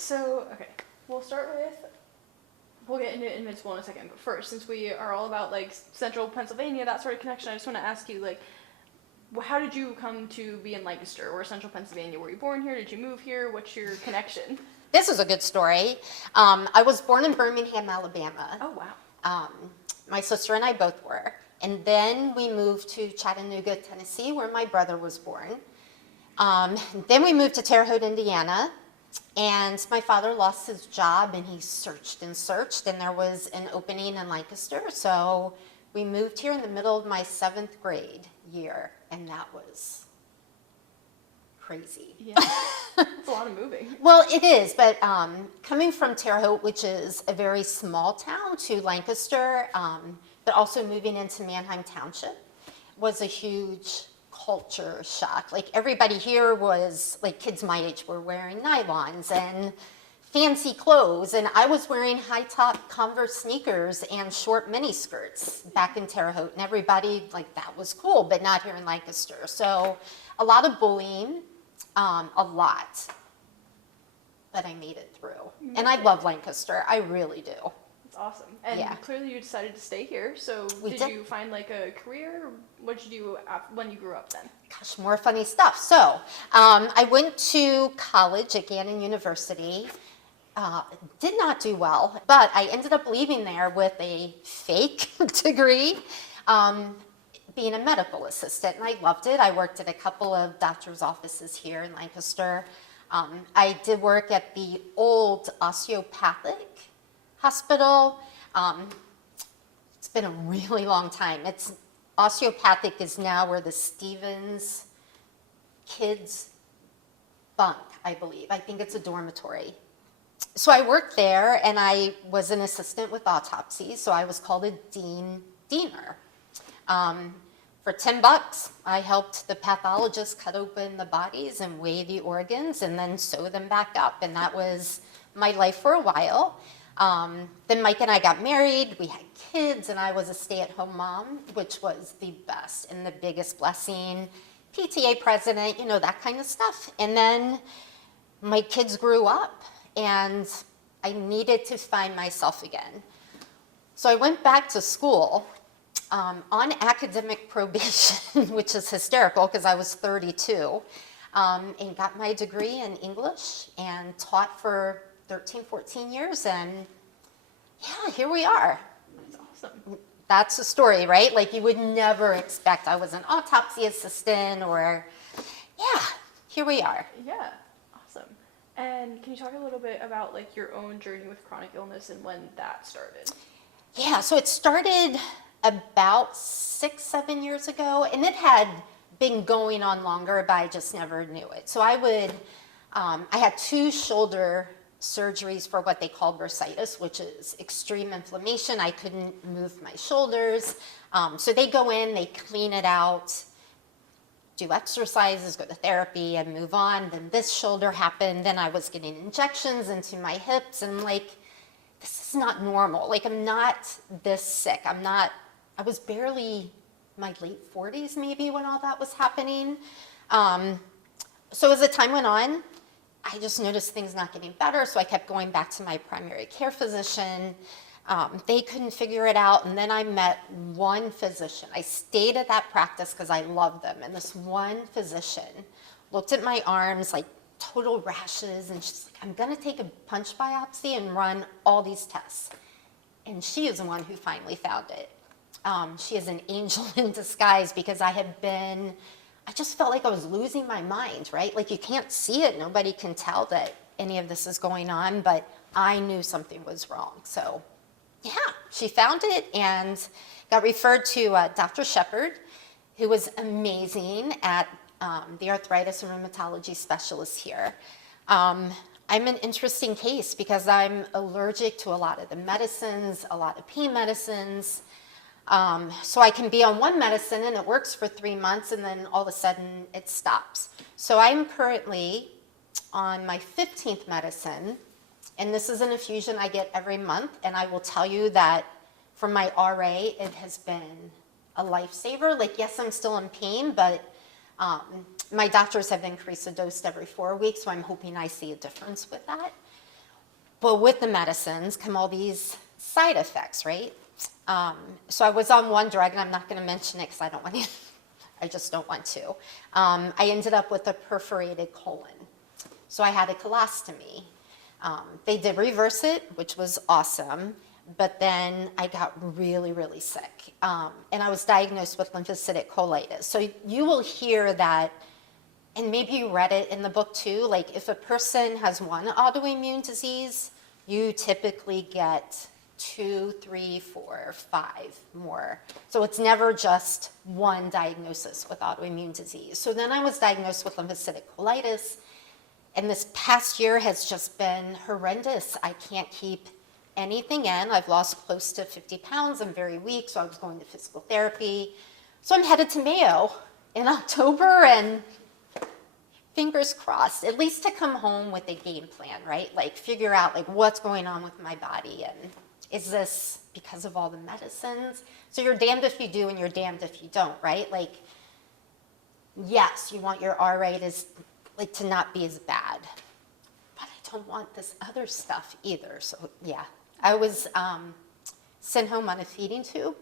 So, okay, we'll start with, we'll get into Invincible in a second, but first, since we are all about, like, central Pennsylvania, that sort of connection, I just want to ask you, like, how did you come to be in Lancaster or central Pennsylvania? Were you born here? Did you move here? What's your connection? This is a good story. I was born in Birmingham, Alabama. Oh, wow. My sister and I both were. And then we moved to Chattanooga, Tennessee, where my brother was born. Then we moved to Terre Haute, Indiana. And my father lost his job, and he searched, and there was an opening in Lancaster. So we moved here in the middle of my 7th grade year, and that was crazy. Yeah, it's a lot of moving. Well, it is, but coming from Terre Haute, which is a very small town, to Lancaster, but also moving into Manheim Township, was a huge culture shock. Like, everybody here was, like, kids my age were wearing nylons and fancy clothes, and I was wearing high-top Converse sneakers and short mini skirts back in Terre Haute, and everybody, like, that was cool, but not here in Lancaster. So a lot of bullying, a lot, but I made it through. And I love Lancaster, I really do. It's awesome. And clearly you decided to stay here, so did you find, like, a career? What did you do when you grew up then? Gosh, more funny stuff. So I went to college at Gannon University. Did not do well, but I ended up leaving there with a fake degree, being a medical assistant, and I loved it. I worked at a couple of doctor's offices here in Lancaster. I did work at the old osteopathic hospital. It's been a really long time. Osteopathic is now where the Stevens kids bunk, I believe. I think it's a dormitory. So I worked there, and I was an assistant with autopsy, so I was called a diener. For $10, I helped the pathologist cut open the bodies and weigh the organs and then sew them back up, and that was my life for a while. Then Mike and I got married, we had kids, and I was a stay-at-home mom, which was the best and the biggest blessing. PTA president, you know, that kind of stuff. And then my kids grew up, and I needed to find myself again. So I went back to school on academic probation, which is hysterical because I was 32, and got my degree in English and taught for 13, 14 years, and yeah, here we are. That's awesome. That's a story, right? Like, you would never expect I was an autopsy assistant, or, yeah, here we are. Yeah, awesome. And can you talk a little bit about, like, your own journey with chronic illness and when that started? Yeah, so it started about 6, 7 years ago, and it had been going on longer, but I just never knew it. So I had 2 shoulder surgeries for what they call bursitis, which is extreme inflammation. I couldn't move my shoulders. So they go in, they clean it out, do exercises, go to therapy, and move on. Then this shoulder happened, then I was getting injections into my hips, and like, this is not normal. Like, I'm not this sick. I was barely my late 40s maybe when all that was happening. So as the time went on, I just noticed things not getting better, so I kept going back to my primary care physician. They couldn't figure it out, and then I met one physician. I stayed at that practice because I loved them, and this one physician looked at my arms, like total rashes, and she's like, I'm gonna take a punch biopsy and run all these tests. And she is the one who finally found it. She is an angel in disguise, because I just felt like I was losing my mind, right? Like, you can't see it, nobody can tell that any of this is going on, but I knew something was wrong. So yeah, she found it and got referred to Dr. Shepard, who was amazing at the arthritis and rheumatology specialist here. I'm an interesting case because I'm allergic to a lot of the medicines, a lot of pain medicines. So I can be on one medicine and it works for 3 months, and then all of a sudden it stops. So I'm currently on my 15th medicine, and this is an infusion I get every month, and I will tell you that for my RA, it has been a lifesaver. Like, yes, I'm still in pain, but my doctors have increased the dose every 4 weeks, so I'm hoping I see a difference with that. But with the medicines come all these side effects, right? So I was on one drug, and I'm not going to mention it because I don't want to. I just don't want to. I ended up with a perforated colon. So I had a colostomy. They did reverse it, which was awesome. But then I got really, really sick. And I was diagnosed with lymphocytic colitis. So you will hear that, and maybe you read it in the book too, like if a person has one autoimmune disease, you typically get 2, 3, 4, 5 more. So it's never just one diagnosis with autoimmune disease. So then I was diagnosed with lymphocytic colitis, and this past year has just been horrendous. I can't keep anything in. I've lost close to 50 pounds. I'm very weak, so I was going to physical therapy. So I'm headed to Mayo in October, and fingers crossed, at least to come home with a game plan, right? Like figure out like what's going on with my body, and is this because of all the medicines? So you're damned if you do and you're damned if you don't, right? Like, yes, you want your RA to not be as bad, but I don't want this other stuff either. So yeah, I was sent home on a feeding tube,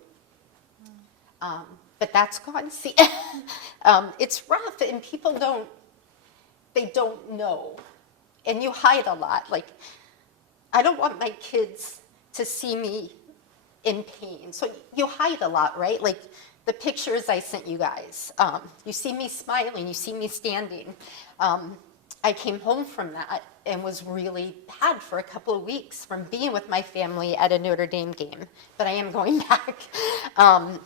but that's gone. See, it's rough, and people don't know, and you hide a lot. Like, I don't want my kids to see me in pain, so you hide a lot, right? Like the pictures I sent you guys, you see me smiling, you see me standing. I came home from that and was really bad for a couple of weeks from being with my family at a Notre Dame game, but I am going back. Yeah,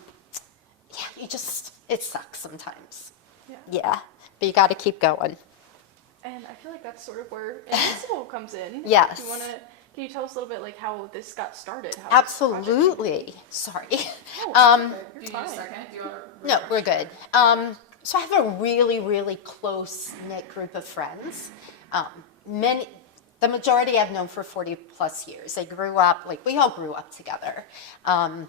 it sucks sometimes. Yeah, but you got to keep going. And I feel like that's sort of where Invincible comes in. Yes. Can you tell us a little bit like how this got started? Absolutely. Sorry. Oh, Do you need a second? Do you want to No, we're good. So I have a really, really close-knit group of friends. The majority I've known for 40 plus years. They grew up, like we all grew up together. And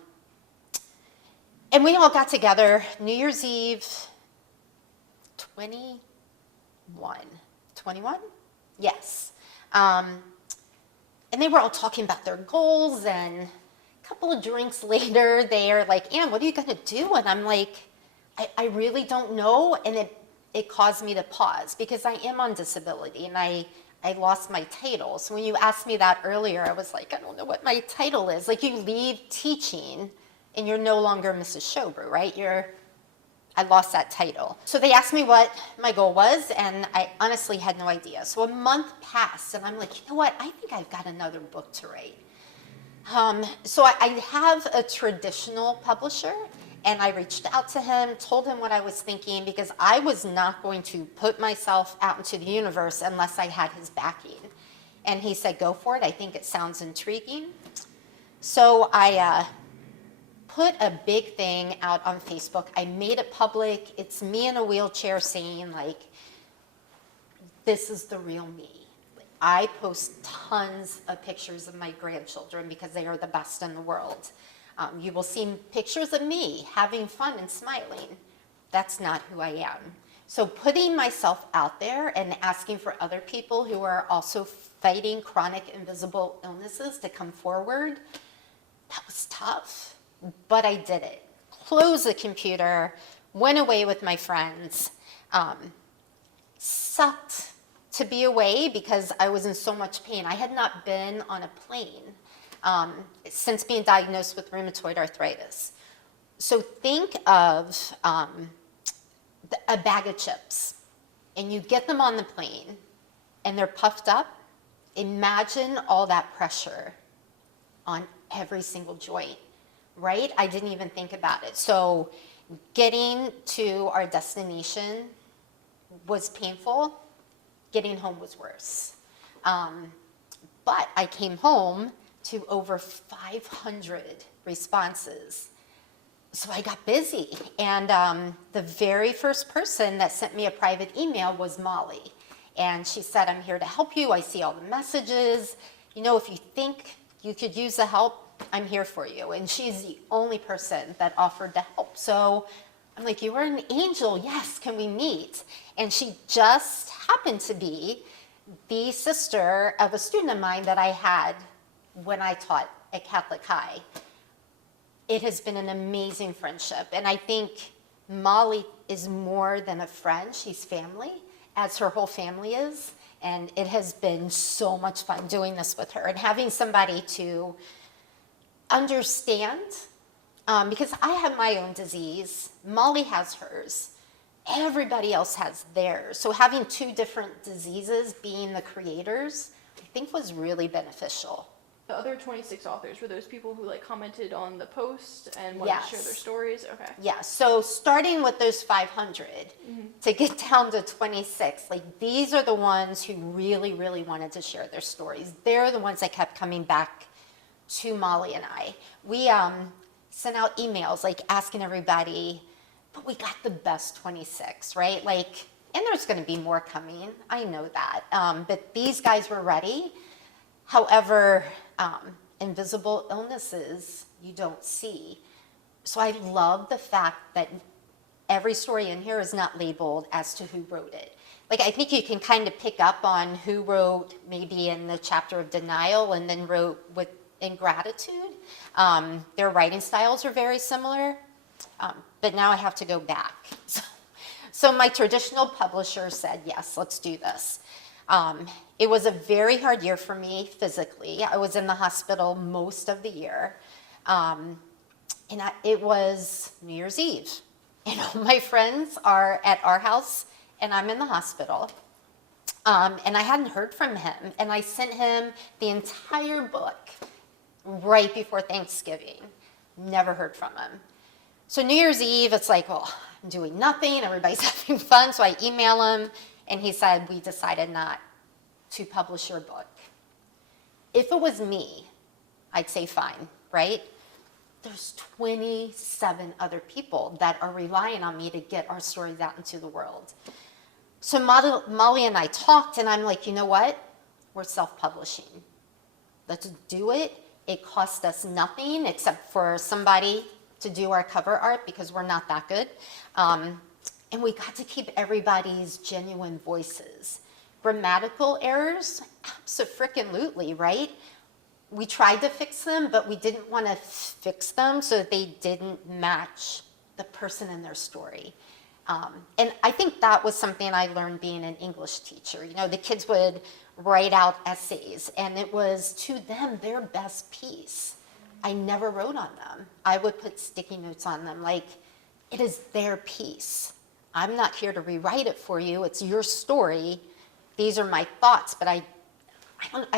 we all got together New Year's Eve 21? Yes. And they were all talking about their goals, and a couple of drinks later, they're like, Anne, what are you going to do? And I'm like, I really don't know. And it caused me to pause because I am on disability, and I lost my title. So when you asked me that earlier, I was like, I don't know what my title is. Like, you leave teaching and you're no longer Mrs. Schober, right? I lost that title. So they asked me what my goal was, and I honestly had no idea. So a month passed, and I'm like, you know what? I think I've got another book to write. So I have a traditional publisher, and I reached out to him, told him what I was thinking, because I was not going to put myself out into the universe unless I had his backing. And he said, go for it. I think it sounds intriguing. So I put a big thing out on Facebook. I made it public. It's me in a wheelchair saying, like, this is the real me. I post tons of pictures of my grandchildren because they are the best in the world. You will see pictures of me having fun and smiling. That's not who I am. So putting myself out there and asking for other people who are also fighting chronic invisible illnesses to come forward, that was tough. But I did it. Closed the computer, went away with my friends. Sucked to be away because I was in so much pain. I had not been on a plane since being diagnosed with rheumatoid arthritis. So think of a bag of chips, and you get them on the plane, and they're puffed up. Imagine all that pressure on every single joint. Right? I didn't even think about it. So getting to our destination was painful. Getting home was worse. But I came home to over 500 responses. So I got busy. And the very first person that sent me a private email was Mollie. And she said, I'm here to help you. I see all the messages. You know, if you think you could use the help, I'm here for you. And she's the only person that offered to help. So I'm like, you are an angel. Yes, can we meet? And she just happened to be the sister of a student of mine that I had when I taught at Catholic High. It has been an amazing friendship, and I think Mollie is more than a friend. She's family, as her whole family is, and it has been so much fun doing this with her and having somebody to understand, because I have my own disease, Mollie has hers, everybody else has theirs. So having two different diseases being the creators, I think was really beneficial. The other 26 authors, were those people who like commented on the post and wanted to share their stories? Okay. Yeah, so starting with those 500 to get down to 26, like these are the ones who really, really wanted to share their stories. They're the ones that kept coming back to Mollie and I. We sent out emails like asking everybody, but we got the best 26, right? Like, and there's going to be more coming. I know that. But these guys were ready. However, invisible illnesses you don't see. So I love the fact that every story in here is not labeled as to who wrote it. Like, I think you can kind of pick up on who wrote maybe in the chapter of denial and then wrote with ingratitude. Their writing styles are very similar. But now I have to go back. So my traditional publisher said, yes, let's do this. It was a very hard year for me physically. I was in the hospital most of the year. It was New Year's Eve. And all my friends are at our house, and I'm in the hospital. And I hadn't heard from him. And I sent him the entire book right before Thanksgiving. Never heard from him. So New Year's Eve, it's like, well, I'm doing nothing. Everybody's having fun. So I email him, and he said, we decided not to publish your book. If it was me, I'd say fine, right? There's 27 other people that are relying on me to get our stories out into the world. So Mollie and I talked, and I'm like, you know what? We're self-publishing. Let's do it. It cost us nothing except for somebody to do our cover art because we're not that good. And we got to keep everybody's genuine voices. Grammatical errors, abso-frickin-lutely, right? We tried to fix them, but we didn't want to fix them so that they didn't match the person in their story. And I think that was something I learned being an English teacher. You know, the kids would write out essays, and it was to them their best piece. I never wrote on them. I would put sticky notes on them, like, it is their piece. I'm not here to rewrite it for you. It's your story. These are my thoughts, but I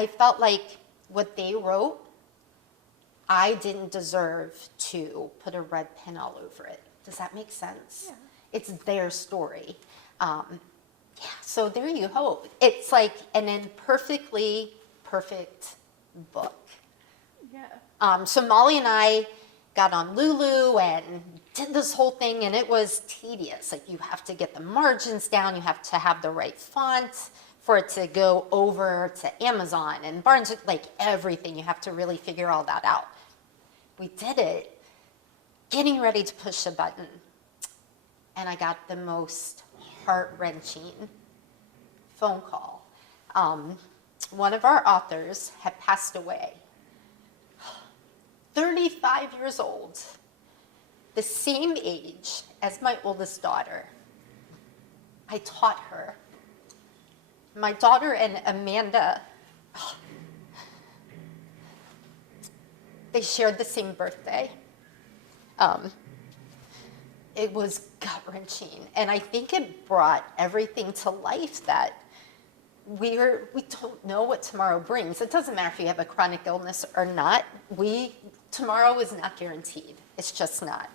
felt like what they wrote, I didn't deserve to put a red pen all over it. Does that make sense? Yeah. It's their story. Yeah, so there you go. It's like an imperfectly perfect book. Yeah. So Mollie and I got on Lulu and did this whole thing, and it was tedious. Like, you have to get the margins down, you have to have the right font for it to go over to Amazon and Barnes, like everything. You have to really figure all that out. We did it, getting ready to push a button, and I got the most heart-wrenching phone call. One of our authors had passed away. 35 years old, the same age as my oldest daughter. I taught her. My daughter and Amanda, they shared the same birthday. It was gut-wrenching, and I think it brought everything to life that we don't know what tomorrow brings. It doesn't matter if you have a chronic illness or not. Tomorrow is not guaranteed. It's just not.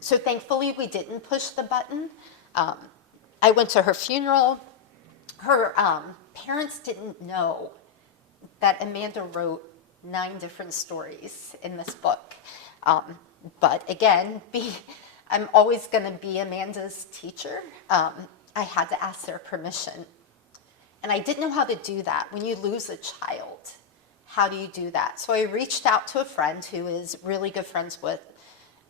So thankfully, we didn't push the button. I went to her funeral. Her parents didn't know that Amanda wrote 9 different stories in this book. But again, I'm always going to be Amanda's teacher. I had to ask their permission. And I didn't know how to do that. When you lose a child, how do you do that? So I reached out to a friend who is really good friends with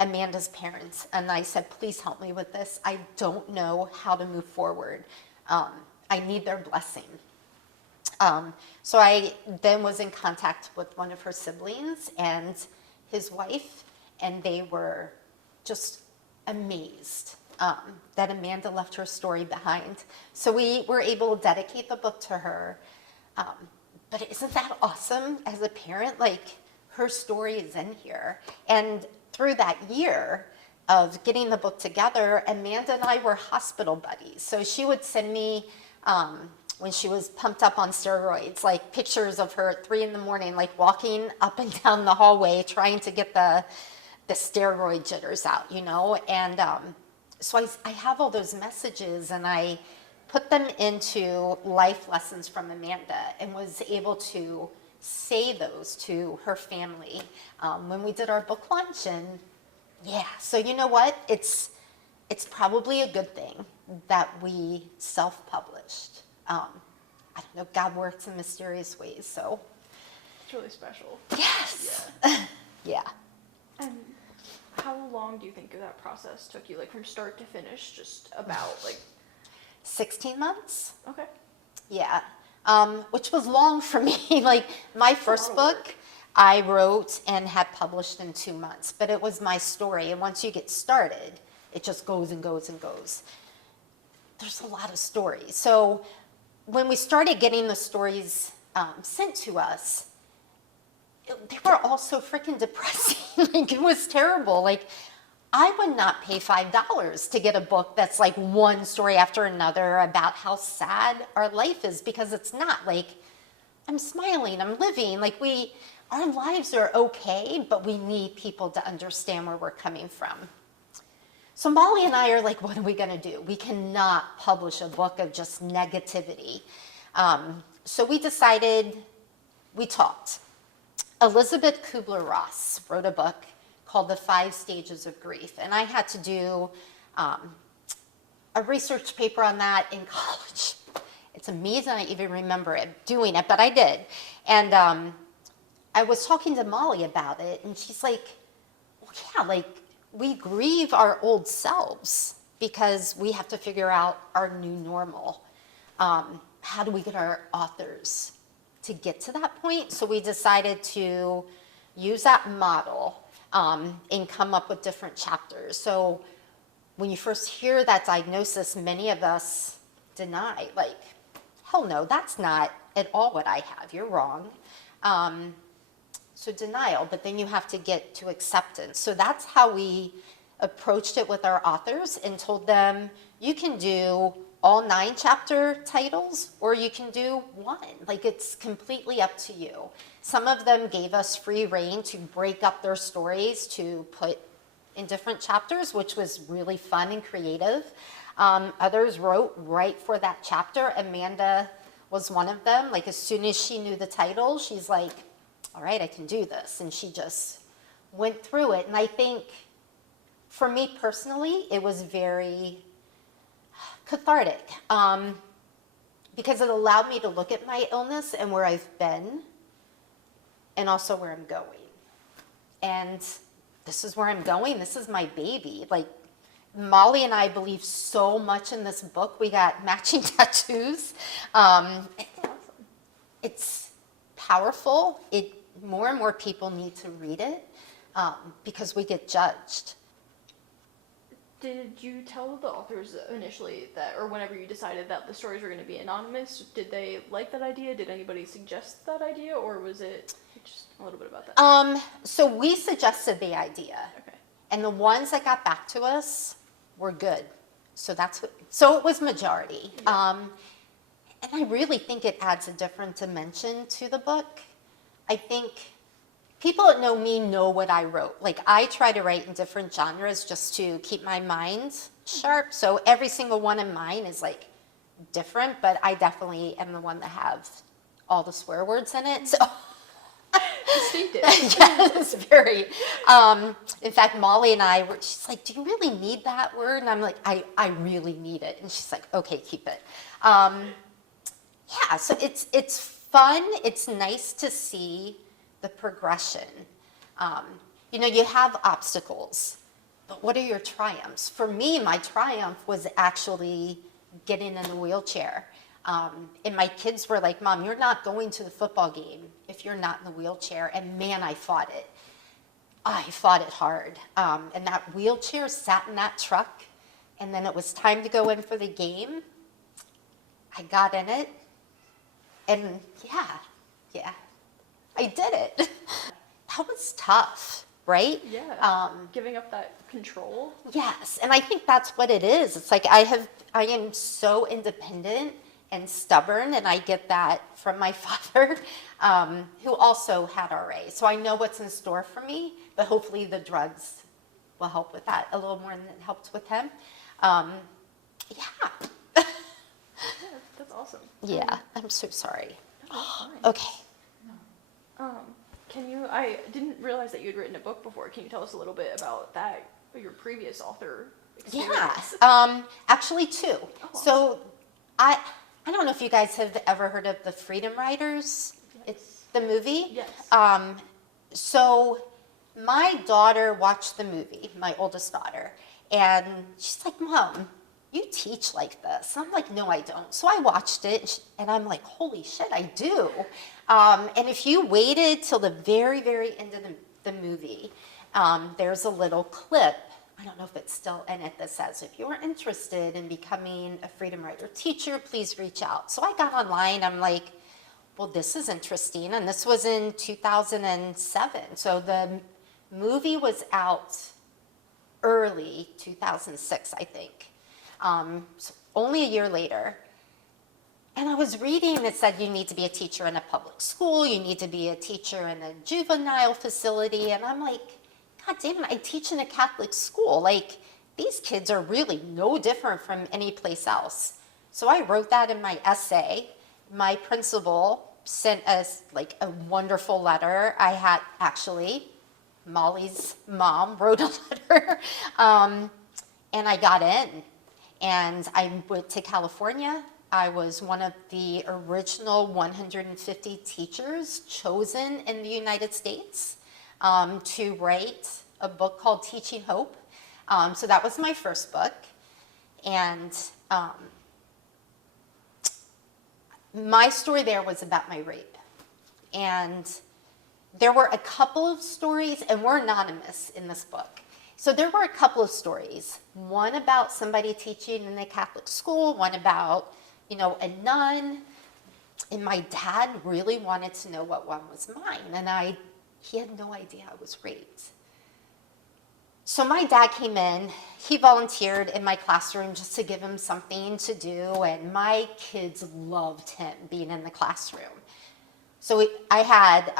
Amanda's parents. And I said, please help me with this. I don't know how to move forward. I need their blessing. So I then was in contact with one of her siblings and his wife, and they were just amazed that Amanda left her story behind. So we were able to dedicate the book to her. But isn't that awesome as a parent? Like, her story is in here. And through that year of getting the book together, Amanda and I were hospital buddies. So she would send me, when she was pumped up on steroids, like pictures of her at 3 a.m, like walking up and down the hallway trying to get the steroid jitters out, you know? And so I have all those messages, and I put them into life lessons from Amanda and was able to say those to her family when we did our book launch. And yeah, so you know what? It's probably a good thing that we self-published. I don't know, God works in mysterious ways, so. It's really special. Yes. Yeah. Yeah. And how long do you think that process took you, like from start to finish, just about like? 16 months. Okay. Yeah. Which was long for me. Like, my first book, I wrote and had published in 2 months, but it was my story. And once you get started, it just goes and goes and goes. There's a lot of stories. So when we started getting the stories sent to us, they were all so freaking depressing. Like, it was terrible. Like, I would not pay $5 to get a book that's like one story after another about how sad our life is, because it's not. Like, I'm smiling, I'm living. Like, our lives are okay, but we need people to understand where we're coming from. So Mollie and I are like, what are we gonna do? We cannot publish a book of just negativity. So we decided, we talked. Elizabeth Kubler-Ross wrote a book called The 5 Stages of Grief. And I had to do a research paper on that in college. It's amazing I even remember doing it, but I did. And I was talking to Mollie about it, and she's like, well, yeah, like, we grieve our old selves because we have to figure out our new normal. How do we get our authors to get to that point? So we decided to use that model and come up with different chapters. So when you first hear that diagnosis, many of us deny, like, hell no, that's not at all what I have, you're wrong. So denial, but then you have to get to acceptance. So that's how we approached it with our authors and told them, you can do all 9 chapter titles, or you can do 1. Like, it's completely up to you. Some of them gave us free rein to break up their stories to put in different chapters, which was really fun and creative. Others wrote right for that chapter. Amanda was one of them. Like, as soon as she knew the title, she's like, all right, I can do this. And she just went through it. And I think, for me personally, it was very cathartic, because it allowed me to look at my illness and where I've been, and also where I'm going. And this is where I'm going. This is my baby. Like, Mollie and I believe so much in this book. We got matching tattoos. It's powerful. More and more people need to read it because we get judged. Did you tell the authors initially that, or whenever you decided that the stories were going to be anonymous, did they like that idea? Did anybody suggest that idea, or was it just a little bit about that? So we suggested the idea. Okay. And the ones that got back to us were good. So so it was majority. Yeah. And I really think it adds a different dimension to the book. I think people that know me know what I wrote. Like, I try to write in different genres just to keep my mind sharp. So every single one of mine is like different, but I definitely am the one that have all the swear words in it. So Distinctive. yes, very. In fact, Mollie and I she's like, do you really need that word? And I'm like, I really need it. And she's like, okay, keep it. Yeah, so it's fun. It's nice to see the progression. You have obstacles, but what are your triumphs? For me, my triumph was actually getting in a wheelchair. And my kids were like, Mom, you're not going to the football game if you're not in the wheelchair. And man, I fought it. I fought it hard. And that wheelchair sat in that truck. And then it was time to go in for the game. I got in it. And yeah, I did it. That was tough, right? Yeah. Giving up that control. Yes, and I think that's what it is. It's like I am so independent and stubborn, and I get that from my father, who also had RA. So I know what's in store for me, but hopefully the drugs will help with that a little more than it helped with him. Yeah. Yeah, that's awesome. Yeah, I'm so sorry. No, that's fine. Okay. I didn't realize that you had written a book before. Can you tell us a little bit about that, your previous author experience? Yeah, actually two. Oh, so I don't know if you guys have ever heard of the Freedom Riders. Yes. It's the movie. Yes. So my daughter watched the movie, my oldest daughter, and she's like, Mom, you teach like this. And I'm like, no, I don't. So I watched it, and I'm like, holy shit, I do. And if you waited till the very, very end of the movie, there's a little clip. I don't know if it's still in it that says, if you're interested in becoming a Freedom Rider teacher, please reach out. So I got online. I'm like, well, this is interesting. And this was in 2007. So the movie was out early 2006, I think. So only a year later. And I was reading that said you need to be a teacher in a public school, you need to be a teacher in a juvenile facility, and I'm like, God damn it, I teach in a Catholic school. Like, these kids are really no different from any place else. So I wrote that in my essay. My principal sent us like a wonderful letter. I had actually, Mollie's mom wrote a letter, and I got in. And I went to California. I was one of the original 150 teachers chosen in the United States to write a book called Teaching Hope. So that was my first book. And my story there was about my rape. And there were a couple of stories, and we're anonymous in this book. So there were a couple of stories. One about somebody teaching in a Catholic school, one about, a nun. And my dad really wanted to know what one was mine. And he had no idea I was raped. So my dad came in, he volunteered in my classroom just to give him something to do. And my kids loved him being in the classroom. So I had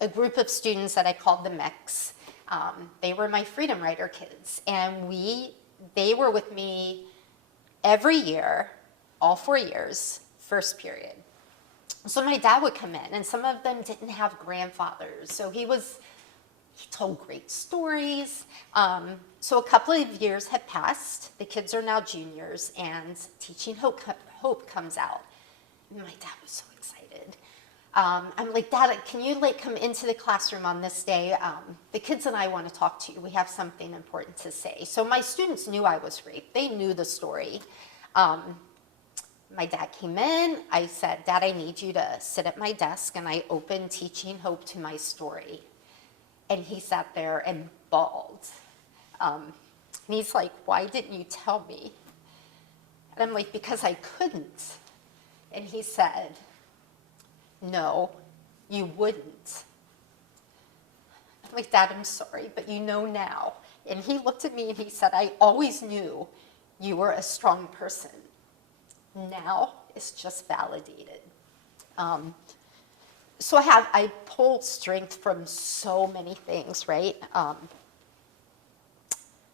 a group of students that I called the Mechs. They were my Freedom Rider kids, and they were with me every year, all 4 years, first period. So my dad would come in, and some of them didn't have grandfathers, so he told great stories. So a couple of years had passed. The kids are now juniors, and Teaching Hope comes out. And my dad was so excited. I'm like, Dad, can you come into the classroom on this day? The kids and I want to talk to you. We have something important to say. So my students knew I was raped. They knew the story. My dad came in. I said, Dad, I need you to sit at my desk. And I opened Teaching Hope to my story. And he sat there and bawled. And he's like, why didn't you tell me? And I'm like, because I couldn't. And he said, no, you wouldn't. I'm like, Dad, I'm sorry, but you know now. And he looked at me and he said, I always knew you were a strong person. Now it's just validated. So I pulled strength from so many things, right?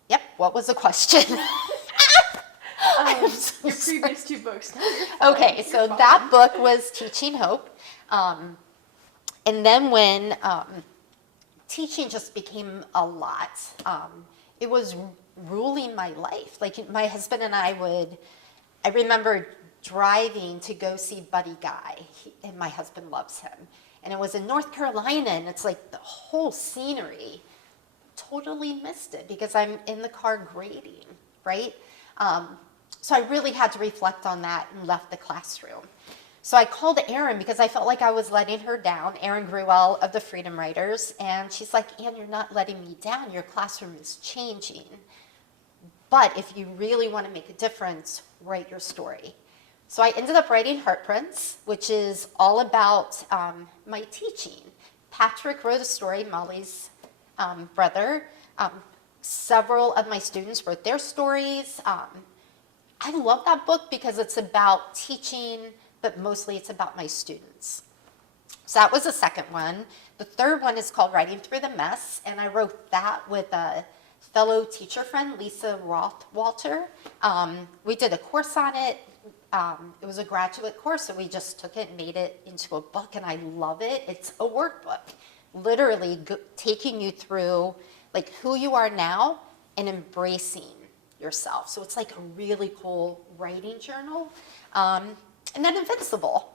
Yep, what was the question? Your previous two books. Okay, so that book was Teaching Hope. And then when teaching just became a lot, it was ruling my life. Like my husband and I remember driving to go see Buddy Guy, and my husband loves him. And it was in North Carolina, and it's like the whole scenery. Totally missed it because I'm in the car grading, right? So I really had to reflect on that and left the classroom. So I called Erin because I felt like I was letting her down. Erin Gruwell of the Freedom Writers. And she's like, Anne, you're not letting me down. Your classroom is changing. But if you really want to make a difference, write your story. So I ended up writing Heart Prince, which is all about my teaching. Patrick wrote a story, Mollie's brother. Several of my students wrote their stories. I love that book because it's about teaching, but mostly it's about my students. So that was the second one. The third one is called Writing Through the Mess, and I wrote that with a fellow teacher friend, Lisa Rothwalter. We did a course on it. It was a graduate course, so we just took it and made it into a book, and I love it. It's a workbook, literally taking you through like who you are now and embracing yourself. So it's like a really cool writing journal. And then Invincible.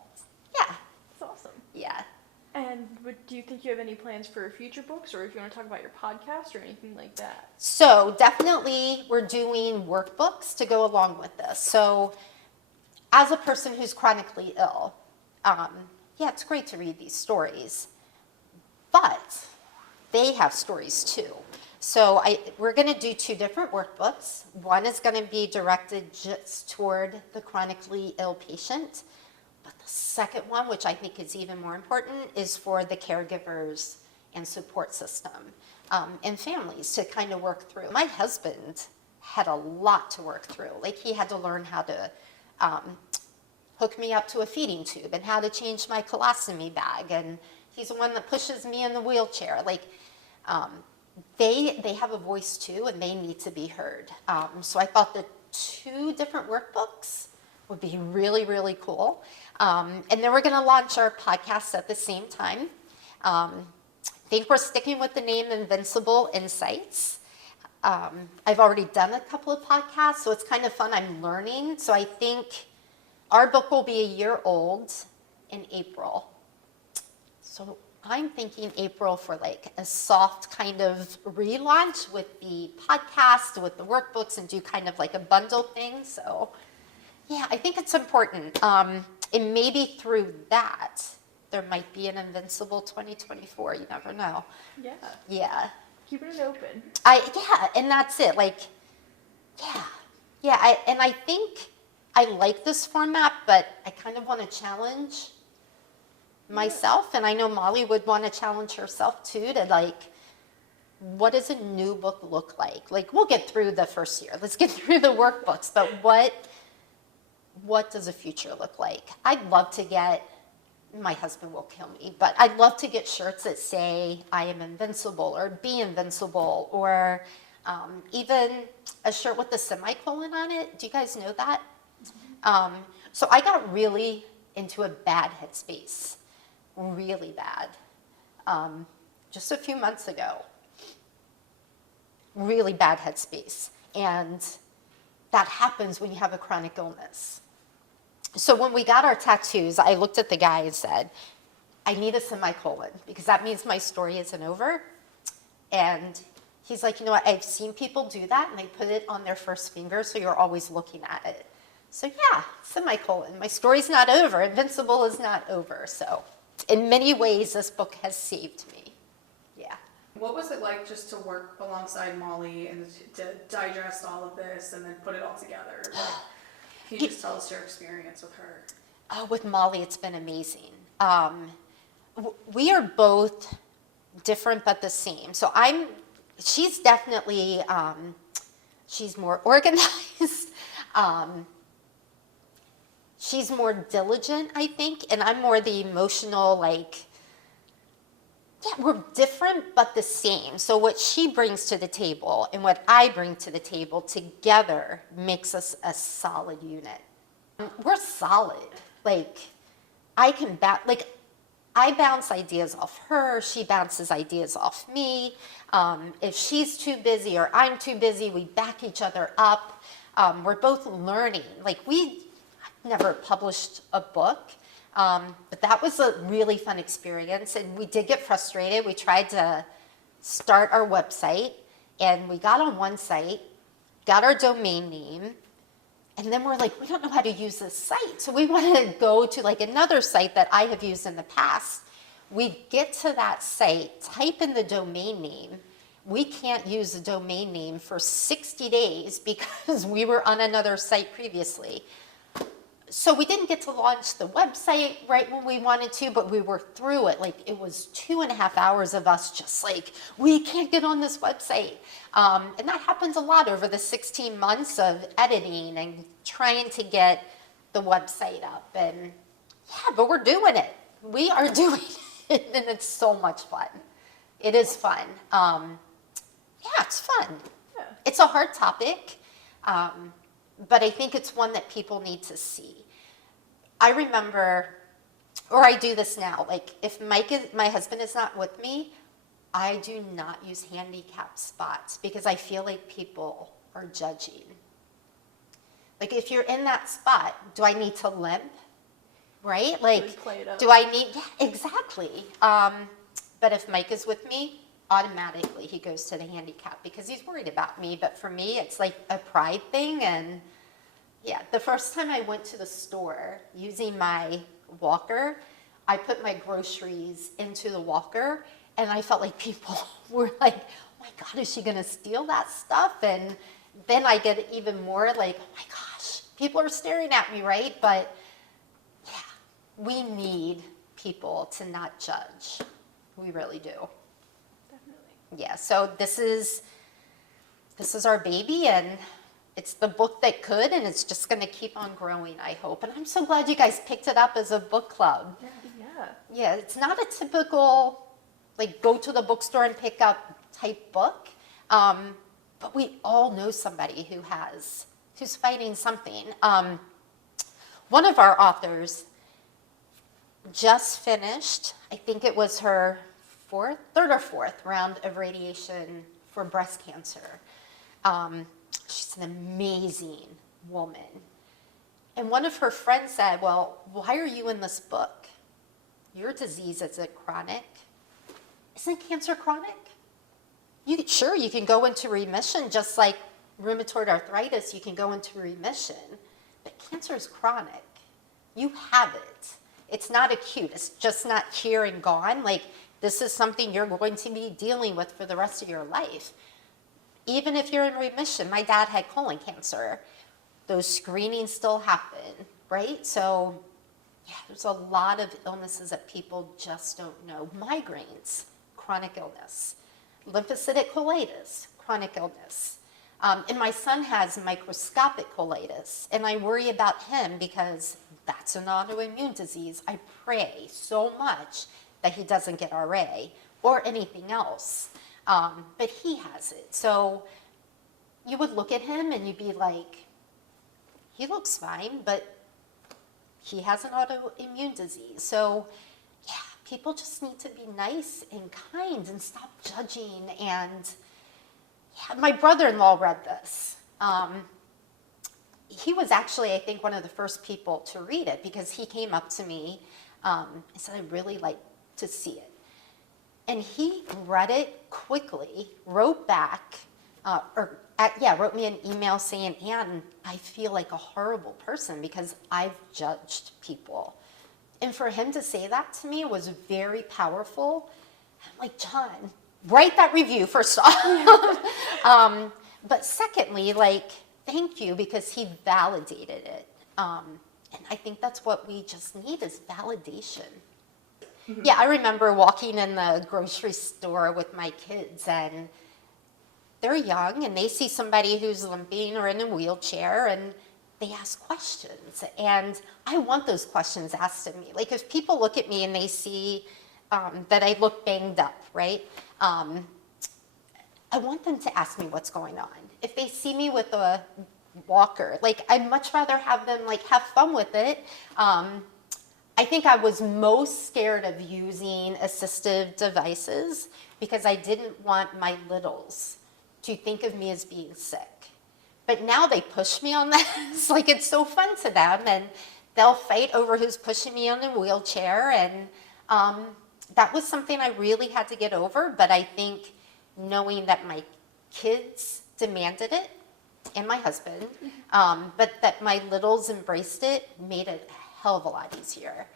Yeah. That's awesome. Yeah. And do you think you have any plans for future books, or if you want to talk about your podcast or anything like that? So definitely we're doing workbooks to go along with this. So as a person who's chronically ill, yeah, it's great to read these stories, but they have stories too. So we're going to do 2 different workbooks. One is going to be directed just toward the chronically ill patient. But the second one, which I think is even more important, is for the caregivers and support system and families to kind of work through. My husband had a lot to work through. Like he had to learn how to hook me up to a feeding tube and how to change my colostomy bag. And he's the one that pushes me in the wheelchair. Like, they have a voice too, and they need to be heard. So I thought the 2 different workbooks would be really, really cool. And then we're going to launch our podcast at the same time. I think we're sticking with the name Invincible Insights. I've already done a couple of podcasts, so it's kind of fun. I'm learning. So I think our book will be a year old in April. So I'm thinking April for like a soft kind of relaunch with the podcast, with the workbooks, and do kind of like a bundle thing. So yeah, I think it's important. And maybe through that, there might be an Invincible 2024. You never know. Yeah. Yeah. Keeping it open. Yeah, and that's it. Like, yeah. I think I like this format, but I kind of want to challenge myself, and I know Mollie would want to challenge herself too, to like, what does a new book look like? Like, we'll get through the first year. Let's get through the workbooks, but what does a future look like? I'd love to get, my husband will kill me, but I'd love to get shirts that say, I am invincible, or be invincible, or even a shirt with a semicolon on it. Do you guys know that? So I got really into a bad headspace. Really bad. Just a few months ago. Really bad headspace. And that happens when you have a chronic illness. So when we got our tattoos, I looked at the guy and said, I need a semicolon because that means my story isn't over. And he's like, you know what, I've seen people do that and they put it on their first finger so you're always looking at it. So yeah, semicolon. My story's not over. Invincible is not over. So in many ways, this book has saved me. Yeah. What was it like just to work alongside Mollie and to digest all of this and then put it all together? Like, can you just tell us your experience with her? Oh, with Mollie, it's been amazing. We are both different but the same. So she's definitely, she's more organized. She's more diligent, I think, and I'm more the emotional, like, yeah, we're different but the same. So what she brings to the table and what I bring to the table together makes us a solid unit. We're solid. Like, I bounce ideas off her, she bounces ideas off me. If she's too busy or I'm too busy, we back each other up. We're both learning. Like, I've never published a book, but that was a really fun experience, and we did get frustrated. We tried to start our website, and we got on one site, got our domain name, And then we're like, we don't know how to use this site. So we want to go to like another site that I have used in the past. We get to that site, type in the domain name. We can't use the domain name for 60 days because we were on another site previously. So we didn't get to launch the website right when we wanted to, but we were through it. Like, it was 2.5 hours of us just like, we can't get on this website. And that happens a lot over the 16 months of editing and trying to get the website up. And yeah, but we're doing it. We are doing it, and it's so much fun. It is fun. Yeah, it's fun. Yeah. It's a hard topic, but I think it's one that people need to see. I remember, or I do this now, like if my husband is not with me, I do not use handicap spots because I feel like people are judging. Like, if you're in that spot, do I need to limp? Right? Like, Play it up. do I need, yeah, exactly. But if Mike is with me, automatically he goes to the handicap because he's worried about me. But for me, it's like a pride thing. And yeah, the first time I went to the store using my walker, I put my groceries into the walker, and I felt like people were like, oh my God, is she going to steal that stuff? And then I get even more like, oh my gosh, people are staring at me, right? But yeah, we need people to not judge. We really do. Definitely. Yeah, so this is our baby, and it's the book that could, and it's just going to keep on growing, I hope. And I'm so glad you guys picked it up as a book club. Yeah. Yeah, it's not a typical, like, go to the bookstore and pick up type book. But we all know somebody who's fighting something. One of our authors just finished, I think it was her third or fourth round of radiation for breast cancer. She's an amazing woman. And one of her friends said, well, why are you in this book? Your disease, is it chronic? Isn't cancer chronic? Sure, you can go into remission, just like rheumatoid arthritis, you can go into remission. But cancer is chronic. You have it. It's not acute. It's just not here and gone. Like, this is something you're going to be dealing with for the rest of your life. Even if you're in remission, my dad had colon cancer. Those screenings still happen, right? So, yeah, there's a lot of illnesses that people just don't know. Migraines, chronic illness. Lymphocytic colitis, chronic illness. And my son has microscopic colitis, and I worry about him because that's an autoimmune disease. I pray so much that he doesn't get RA or anything else. But he has it. So you would look at him and you'd be like, he looks fine, but he has an autoimmune disease. So yeah, people just need to be nice and kind and stop judging. And yeah, my brother-in-law read this. He was actually, I think, one of the first people to read it because he came up to me and said, I'd really like to see it. And he read it quickly, wrote back, wrote me an email saying, Anne, I feel like a horrible person because I've judged people. And for him to say that to me was very powerful. I'm like, John, write that review first off. But secondly, like, thank you because he validated it. And I think that's what we just need is validation. Mm-hmm. Yeah, I remember walking in the grocery store with my kids, and they're young, and they see somebody who's limping or in a wheelchair, and they ask questions. And I want those questions asked of me. Like, if people look at me and they see that I look banged up, right? I want them to ask me what's going on. If they see me with a walker, like, I'd much rather have them, like, have fun with it. I think I was most scared of using assistive devices because I didn't want my littles to think of me as being sick. But now they push me on this. Like, it's so fun to them, and they'll fight over who's pushing me on a wheelchair. And that was something I really had to get over. But I think knowing that my kids demanded it, and my husband, but that my littles embraced it made it a hell of a lot easier.